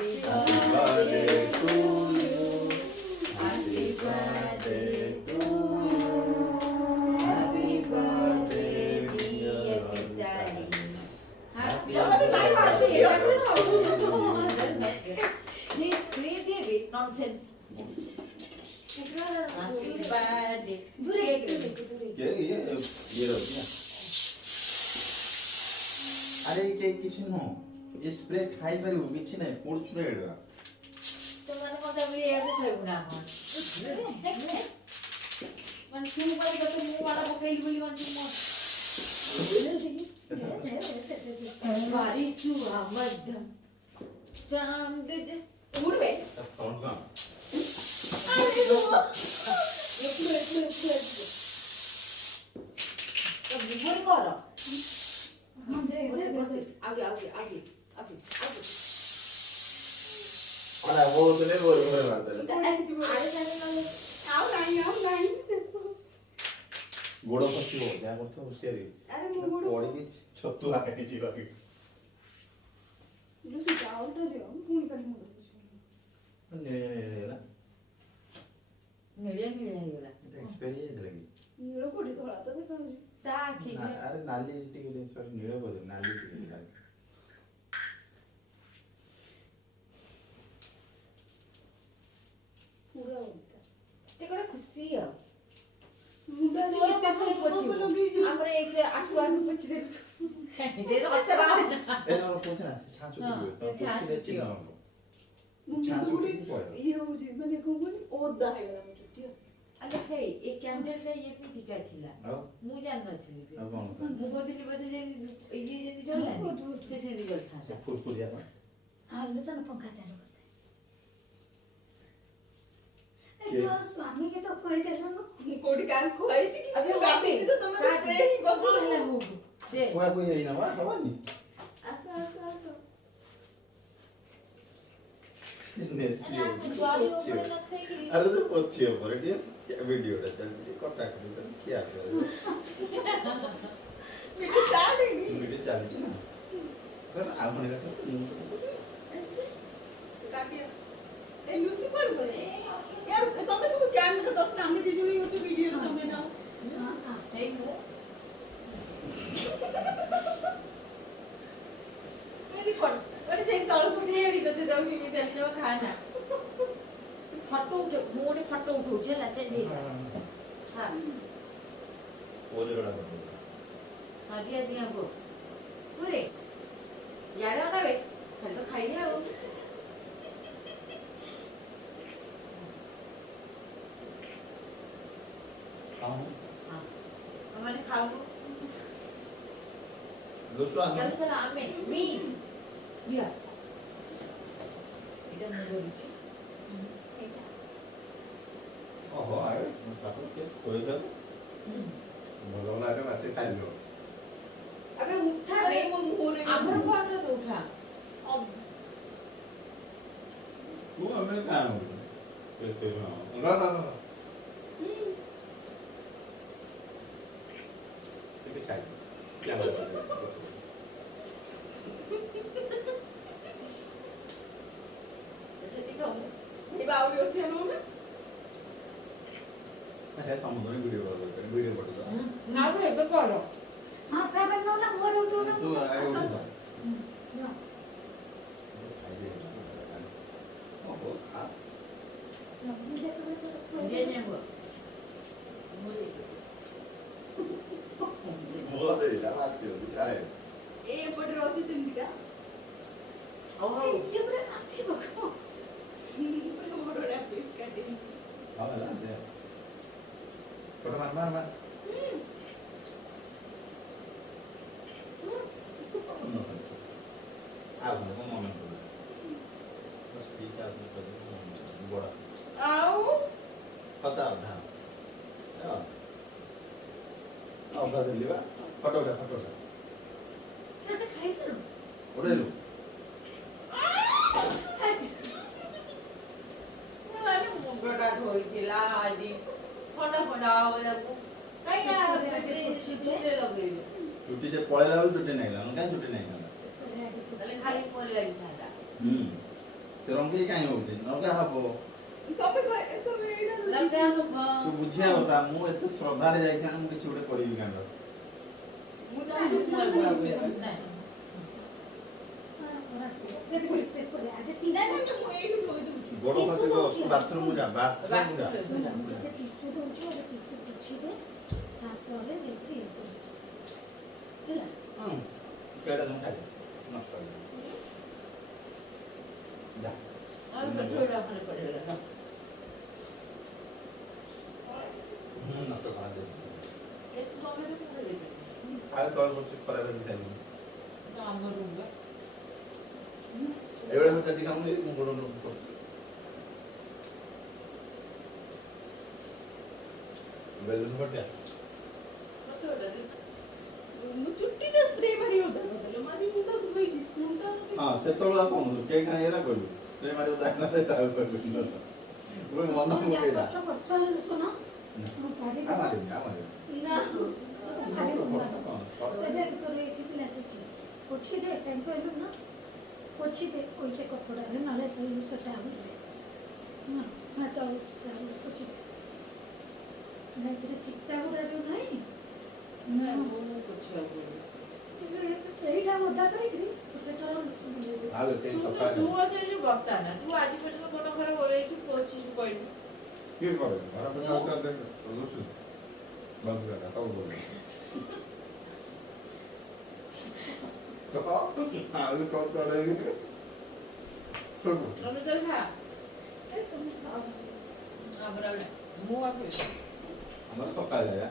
birthday to you. Happy birthday to you. Happy birthday dear Pitali. Happy birthday. This crazy bit nonsense. Happy birthday. ये रखिए अरे cake किसी no ये spray खाई पर वो किसी नहीं फूड स्प्रे है तो मैंने कौन सा भी यार खाई बुना है मन क्यों बात करते मुंह वाला को कहीं बोली मन क्यों बारी क्यों आवाज़ चांद जे उड़ बे कौन सा एक अब निमोन करो आगे अरे वो तो नहीं बोल रहे बात है आओ नहीं गोड़ों पर क्यों जा बोलते हो उससे अरे वो गोड़ों पौड़ी की छत्तू आ गई जी बाकी लूसी जाओ तो दियो पूरी कर मुंडो नहीं ना मिलिया ହେଇଗଲା एक्सपीरियंस लगी नीलो कोडी तोला तो देखा ତା ଆଖି अरे नाली टिके दिन सर नीले बोले नाली टिके पूरा होता ते कोडा खुशी आ मुंडा तोर पसंद पची हमरे एक आकु पची दे जे तो अच्छा बा ए ना पूछना छाछ उठी हुई तो छाछ पूछने उठी चाहिए हो। छाछ मुंडा उठी हुई ये हो जी मैंने को बोली ओदा है गला मुझे अच्छा हे ए कैंडल रे ये भी ठीक थिला ଆଉ मु जान नथली ଆଉ କଣ मु गोदिली बदे जे ये जे जला से रिजल्ट था ସେ ଫୁରଫୁରିଆ ପାଇଁ हाँ लुसन पंखा चालू करते के? तो स्वामी के तो कोई देर में कोडी का खोई छी कि अबे गाबी तो तुम स्प्रे ही को को होला मु दे कोई कोई है ना वा हवानी आसा नेसी अरे आप ज्वारी ऊपर मत फेंकी अरे तो पछे ऊपर दियो वीडियो टा चल कटा कर दे क्या कर वीडियो स्टार्ट है वीडियो चल छी ना पर आपने का गाबी ए लूसी पर बोले यार तुम सब कैमरा तो सामने वीडियो ही होती वीडियो तुम ना हां हां हे मु मेरी कोन अरे से तळ कुठे भी तो जाऊ मी त्याला जेव्हा खाना फोटो उठे मोडे फोटो उठवचे ला ते दे हां ओले रडा कर हां दिया दिया गो पुरे यार ना बे चल तो खाई लिया हां हां हमारे खाओ दोस्तों चल चल आमे मी दिया इधर मुझे ओहो आए ताको के कोई कर भलो लागे माछे खाइ लो अबे उठा अरे रे वो मुंह रे आमर फोन तो उठा अब तू हमें काम ते ना ना ते खाइ क्या बोल जैसे दिखाऊं ये बावरी होती है ना है तम दोने वीडियो कर दो ना रे बे करो हाँ क्या बनना ना मोर उठो ना तू आए उठ जा ना ओहो आ मुझे तो ये ने वो मोरे लगाते हो अरे ए पट रोसी सिंधिका ओहो ये पूरा नाती बको बड़ा बड़ा फेस का दिन हां ला दे फोटो मार आ वो मोमेंट बस पीता तो बड़ा आओ पता उठा आओ बदल लिवा फोटो उठा कैसे खाई सुनो उड़े लो ମାନେ ମୁଣ୍ଡଟା ଧୋଇଥିଲା ଆଜି ଥଣ୍ଡା ଫଣ୍ଡା ହବ ତାକୁ କାହିଁକି ଚୁଟିରେ ଲଗେଇବି छुट्टी से पळेला बेल छुट्टी नाही लागला काय छुट्टी नाही लागला ତାହେଲେ ଖାଲି ମୋର ଲାଗିଥାନ୍ତା ରଙ୍ଗେଇ କାହିଁ ହଉଛି ନଗା ହବ ତମେ ତମେ ଏଇଟା ଲଗା ହବ ତୁ ବୁଝିବା କଥା ମୁଁ ଏତେ ଶ୍ରଦ୍ଧାରେ ଯାଇଥାନ୍ତି ମୁଁ କିଛି ଗୋଟେ କରିବି କାଣ୍ଡ ମୁଁ ତ ଆଜି ମୋର ବଡ଼ ହୁଏ ନା ଆଗେ ନାଇଁ ନାଇଁ ମୁଁ ଏଇଠି ଥୋଇ ଦଉଛି ଗୋଡ଼ ଖସି ବାଥରୁମ ଯା ବାଥରୁମ ଯା ଟିସୁ ଦଉଛି ଗୋଟେ ଟିସୁ ପୋଛିଦେ ତାପରେ ଯାଇକି ଇଏ କରିବୁ। ହେଲା ହଁ କେଡା ଜଣ ଖାଇ ନଷ୍ଟ ହେଇଗଲା ଯା ଆଉ ପଠେଇଲା ଖଣ୍ଡେ ପଡିଗଲା ନଷ୍ଟ କରା ଦେ ଏ ତମେ ତ ପଡିଗଲା ଖାଲି ତଳ ପଛେ ଖରାରେ ବି ଖାଇବି ତ ଆମ ରୁମ୍ ବା ଏଇଭଳିଆ ମୁଁ ଯଦି ଖାଉନି ମୁଁ ଗୋଡ଼ କରୁଛି ବେଲୁନ ବଟିଆ ମତେ ଗୋଟେ ମୁଁ ଚୁଟିଟା ସ୍ପ୍ରେ ମାରି ହଉଥିଲା ମାରି ମୁଣ୍ଡ ଧୋଇଛି ମୁଣ୍ଡ ହଁ ସେତେବେଳେ ଆଉ କଣ କେକ୍ ଖାଇ ଏରା କରିବୁ ସ୍ପ୍ରେ ମାରିବ ଦାଗ ନା ତାଉ କରିବୁ ମୁଁ ମନ ମୁକେଇଲା ଖର୍ଚ୍ଚ କରୁଛ ଶୁଣ ମୁଁ ପାରି ମାରିବି ନା ଏବେ ତୋର ଏଠି ପିଲା କିଛି ପୋଛି ଦେ କାହିଁ କହିଲୁ ନା ପୋଛି ଦେ ପଇସା କପଡ଼ାରେ ନହେଲେ ସେଇ ସେଟା ହବ ହଁ ତ ପୋଛି ଦେ ନାଇଁ ଚିକ୍ଟା ଗୁଡ଼ା ଯେଉଁ ନାହିଁ ନା ମୁଁ ପୋଛିବାକୁ ଏଇଟା ଓଦା କରିକିରି ଗୋଟେ ଥର ଆଉ କେକ୍ ତୁ ସକାଳେ ତୁ ଅଜେ ଯୋଉ ବକ୍ତା ନା ତୁ ଆଜି ପର୍ଯ୍ୟନ୍ତ କୋନ ଘରେ ଓଳେଇଛୁ ପୋଛିଛୁ କହିଲୁ କିଏ କରେ ଘର କଥା ଉତ୍ତର ଦେ ବୁଝୁଛୁ ବନ୍ଦ କର ସବୁ ବୋଲ ଆଉ କଣ ଚଲେଇବି ଶୁଣୁ ତମେ ତ ଖା ତମେ ଖାଅ ଆମର ମୁଁ ଆକୁ ଆମର ସକାଳେ